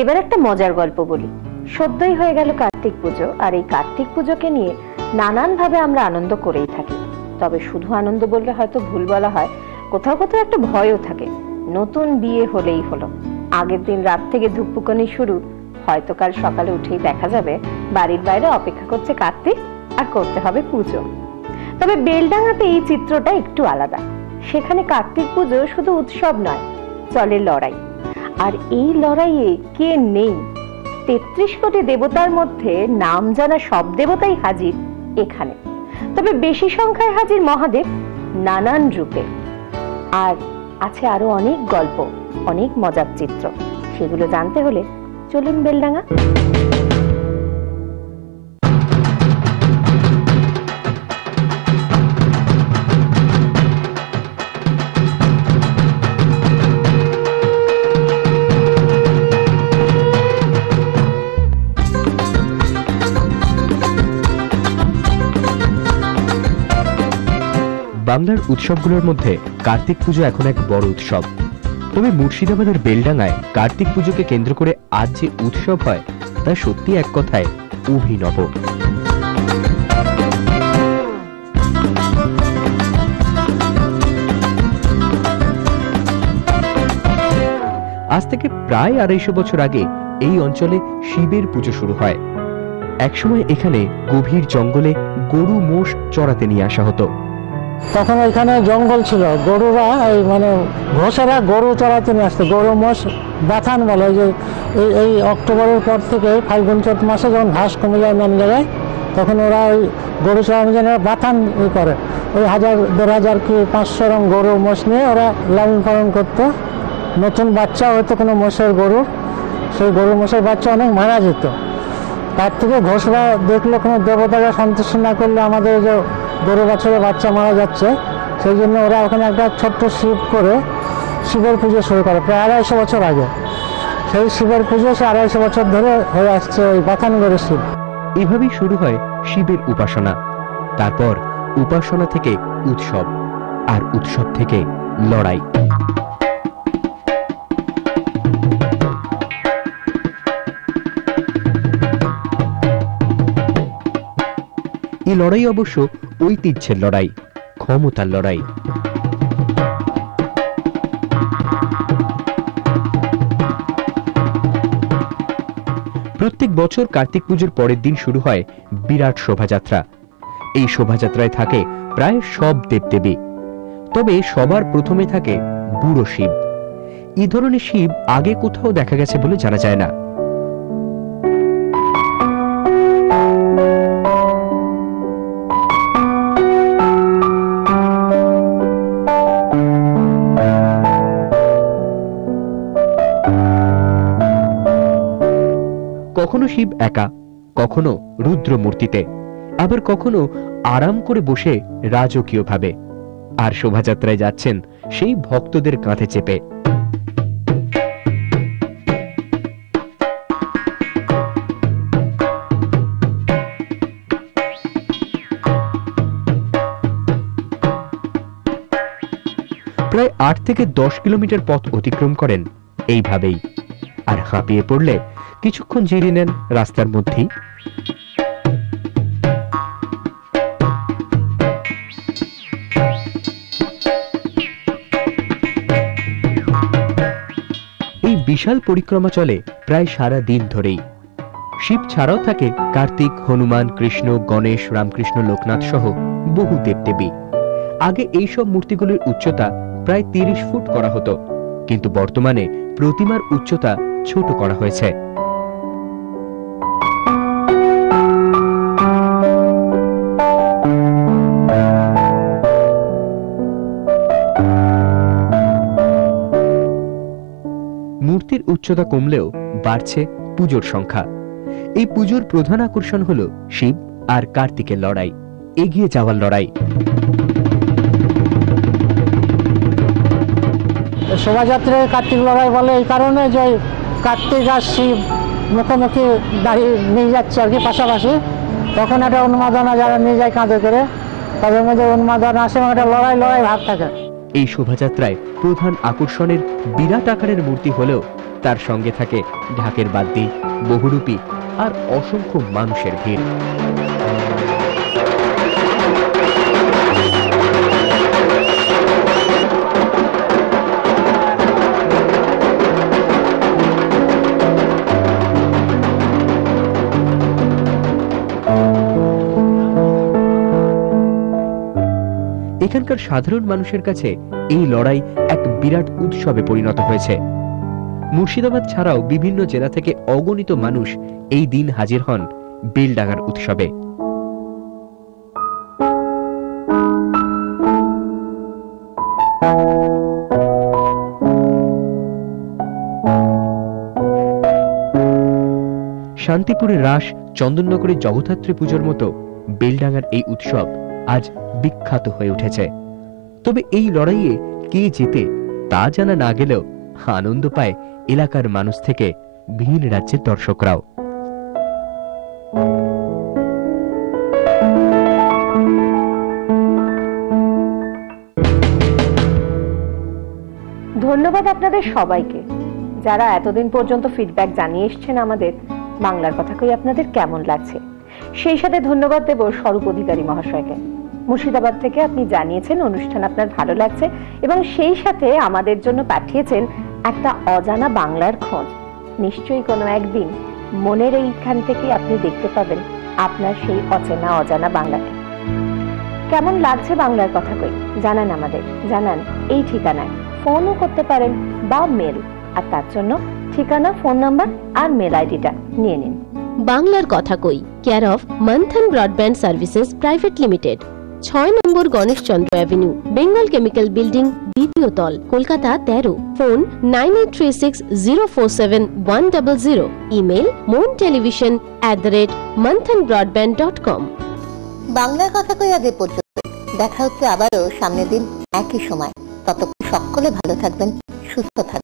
এবার একটা মজার গল্প বলি। সদ্যই হয়ে গেল কার্তিক পুজো, আর এই কার্তিক পুজোকে নিয়ে নানান ভাবে আমরা আনন্দ করেই থাকি। তবে শুধু আনন্দ বললে হয়তো ভুল বলা হয়, কোথাও কোথাও একটা ভয়ও থাকে। নতুন বিয়ে হলেই হলো, আগের দিন রাত থেকে ধুকপুকানি শুরু, হয়তো কাল সকালে উঠেই দেখা যাবে বাড়ির বাইরে অপেক্ষা করছে কার্তিক, আর করতে হবে পুজো। তবে বেলডাঙ্গাতে এই চিত্রটা একটু আলাদা। সেখানে কার্তিক পুজো শুধু উৎসব নয়, চলে লড়াই। আর এই লড়াইয়ে কে নেই? ৩৩ কোটি দেবতার মধ্যে নাম জানা সব দেবতাই হাজির এখানে। তবে বেশি সংখ্যায় হাজির মহাদেব, নানান রূপে। আর আছে আরো অনেক গল্প, অনেক মজার চিত্র। সেগুলো জানতে হলে চলুন বেলডাঙ্গা। বাংলার উৎসবগুলোর মধ্যে কার্তিক পুজো এখন এক বড় উৎসব। তবে মুর্শিদাবাদের বেলডাঙ্গায় কার্তিক পুজোকে কেন্দ্র করে আজ যে উৎসব হয় তা সত্যি এক কথায় অভিনব। আজ থেকে প্রায় ২৫০ বছর আগে এই অঞ্চলে শিবের পুজো শুরু হয়। একসময় এখানে গভীর জঙ্গলে গরু মোষ চড়াতে নিয়ে আসা হতো। তখন এখানে জঙ্গল ছিল, গরুরা মানে ঘোষেরা গরু চড়াতে নিয়ে আসতো। গরু মোষ বাথান বলে, যে এই অক্টোবরের পর থেকে ফাল্গুন চৈত মাসে যখন ঘাস কমে যায় নানা জায়গায়, তখন ওরা ওই গরু চড়ানোর জন্য বাথান করে। ওই ১০০০, ১৫০০ কি ৫০০ রকম গরু মোষ নিয়ে ওরা লালন পালন করতো। নতুন বাচ্চা হয়তো কোনো মোষের গরুর, সেই গরু মোষের বাচ্চা অনেক মারা যেত। তার থেকে ঘোষরা দেখলো কোনো দেবতাকে সন্তুষ্ট না করলে আমাদের যে গরু বাছুরের বাচ্চা মারা যাচ্ছে, সেই জন্য ওরা ওখানে একটা ছোট্ট শিব করে শিবের পুজো শুরু করে প্রায় ২৫০ বছর আগে। সেই শিবের পুজো সে ২৫০ বছর ধরে হয়ে আসছে ওই বাথানগড়ের শিব। এভাবেই শুরু হয় শিবের উপাসনা, তারপর উপাসনা থেকে উৎসব, আর উৎসব থেকে লড়াই। এই লড়াই অবশ্য ঐতিহ্যের লড়াই, ক্ষমতার লড়াই। প্রত্যেক বছর কার্তিক পুজোর পরের দিন শুরু হয় বিরাট শোভাযাত্রা। এই শোভাযাত্রায় থাকে প্রায় সব দেবদেবী, তবে সবার প্রথমে থাকে বুড়ো শিব। এই ধরনের শিব আগে কোথাও দেখা গেছে বলে জানা যায় না। কখনো শিব একা, কখনো রুদ্র মূর্তিতে, আবার কখনো আরাম করে বসে রাজকীয় ভাবে। আর শোভাযাত্রায় যাচ্ছেন সেই ভক্তদের কাঁধে চেপে। প্রায় ৮ থেকে ১০ কিলোমিটার পথ অতিক্রম করেন এইভাবেই। আর হাঁপিয়ে পড়লে কিছুক্ষণ জিরিয়ে নেন রাস্তার মধ্যেই। এই বিশাল পরিক্রমা চলে প্রায় সারা দিন ধরেই। শিব ছাড়াও থাকে কার্তিক, হনুমান, কৃষ্ণ, গণেশ, রামকৃষ্ণ, লোকনাথ সহ বহু দেবদেবী। আগে এইসব মূর্তিগুলির উচ্চতা প্রায় ৩০ ফুট করা হতো, কিন্তু বর্তমানে প্রতিমার উচ্চতা ছোট করা হয়েছে। মূর্তির উচ্চতা কমলেও বাড়ছে পুজোর সংখ্যা। এই পুজোর প্রধান আকর্ষণ হলো শিব আর কার্তিকের লড়াই, এগিয়ে যাওয়ার লড়াই। শোভাযাত্রায় কার্তিক লড়াই বলে এই কারণে যে কার্তিক আর শিব মুখোমুখি দাঁড়িয়ে নিয়ে যাচ্ছে আর কি পাশাপাশি, তখন একটা উন্মাদনা যারা নিয়ে যায় কাঁধে করে, তাদের মধ্যে উন্মাদনা আসে এবং একটা লড়াই ভাব থাকে। এই শোভাযাত্রায় প্রধান আকর্ষণের বিরাট আকারের মূর্তি হলেও তার সঙ্গে থাকে ঢাকের বাদ্যি, বহুরূপী আর অসংখ্য মানুষের ভিড়। এখানকার সাধারণ মানুষের কাছে এই লড়াই এক বিরাট উৎসবে পরিণত হয়েছে। মুর্শিদাবাদ ছাড়াও বিভিন্ন জেলা থেকে অগণিত মানুষ এই দিন হাজির হন বেলডাঙ্গার উৎসবে। শান্তিপুরে রাস, চন্দননগরে জগদ্ধাত্রী পুজোর মতো বেলডাঙ্গার এই উৎসব আজ বিখ্যাত হয়ে উঠেছে। তবে এই লড়াইয়ে কে জেতে তা জানা না গেলেও আনন্দ পায় এলাকার মানুষ থেকে ভিন রাজ্যের দর্শকরাও। ধন্যবাদ আপনাদের সবাইকে যারা এতদিন পর্যন্ত ফিডব্যাক জানিয়ে এসছেন আমাদের বাংলার কথা কই আপনাদের কেমন লাগছে। সেই সাথে ধন্যবাদ দেব স্বরূপ অধিকারী মহাশয়কে। মুর্শিদাবাদ থেকে আপনি জানিয়েছেন অনুষ্ঠান আপনার ভালো লাগছে এবং সেই সাথে আমাদের জন্য পাঠিয়েছেন একটা অজানা বাংলার খোঁজ। নিশ্চয়ই কোনো একদিন মনের এইখান থেকে আপনি দেখতে পাবেন আপনার সেই অচেনা অজানা বাংলাকে। কেমন লাগছে বাংলার কথা কই জানান আমাদের, জানান এই ঠিকানায়। ফোনও করতে পারেন বা মেল, আর তার জন্য ঠিকানা, ফোন নাম্বার আর মেল আইডিটা নিয়ে নিন। বাংলার কথা কই, care of Manthan broadband services private limited, 6 নম্বর Ganeshchandra avenue, Bengal chemical building, দ্বিতীয় তল, কলকাতা 13। ফোন 9836047100। Email montelevision@monthanbroadband.com। বাংলার কথা কই আগে পর্যন্ত দেখা হচ্ছে আবারও সামনের দিন একই সময়। ততক্ষণ সকলে ভালো থাকবেন, সুস্থ থাকবেন।